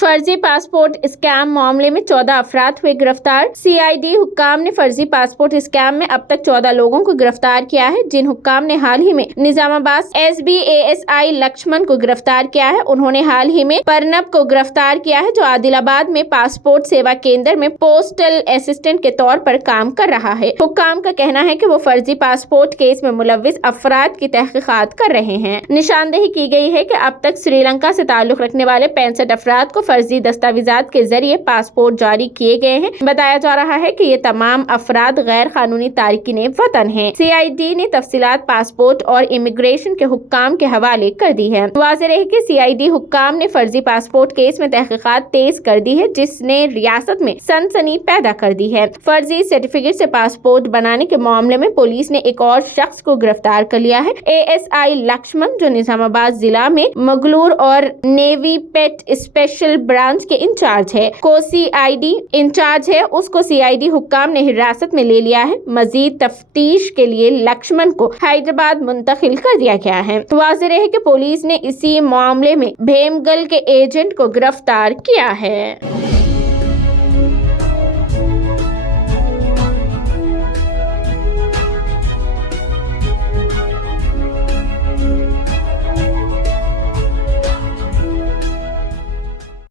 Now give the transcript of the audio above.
फर्जी passport scam मामले में 14 अफराद हुए गिरफ्तार। CID हुक्काम ने फर्जी पासपोर्ट स्कैम में अब तक 14 लोगों को गिरफ्तार किया है। जिन हुक्काम ने हाल ही में निजामाबाद SB ASI लक्ष्मण को गिरफ्तार किया है, उन्होंने हाल ही में परनब को गिरफ्तार किया है, जो आदिलाबाद में पासपोर्ट सेवा केंद्र में पोस्टल असिस्टेंट के तौर पर काम कर रहा है। हुक्काम का कहना है कि वो फर्जी पासपोर्ट केस में मुलव्विस अफराद की तहकीकात कर रहे हैं। निशानदेही की गई है कि अब तक श्रीलंका से ताल्लुक रखने वाले 65 अफराद को फर्जी दस्तावेजात के जरिए पासपोर्ट जारी किए गए हैं। बताया जा रहा है कि ये तमाम अफराद गैर कानूनी तारकीन वतन हैं। CID ने तफसीलात पासपोर्ट और इमिग्रेशन के हुक्काम के हवाले कर दी है। वाज़ेह रहे कि CID हुक्काम ने फर्जी पासपोर्ट केस में तहकीकात तेज कर दी है, जिसने रियासत में सनसनी पैदा कर दी है। फर्जी सर्टिफिकेट से पासपोर्ट बनाने के मामले में पुलिस ने एक और शख्स को गिरफ्तार कर लिया है। ASI लक्ष्मण, जो निजामाबाद जिला में मगलूर और नेवी पेट स्पेशल ब्रांच के इंचार्ज है, को CID इंचार्ज है, उसको CID हुक्काम ने हिरासत में ले लिया है। मजीद तफ्तीश के लिए लक्ष्मण को हैदराबाद मुंतकिल कर दिया गया है। वाज़ेह रहे कि पुलिस ने इसी मामले में भेमगल के एजेंट को गिरफ्तार किया है।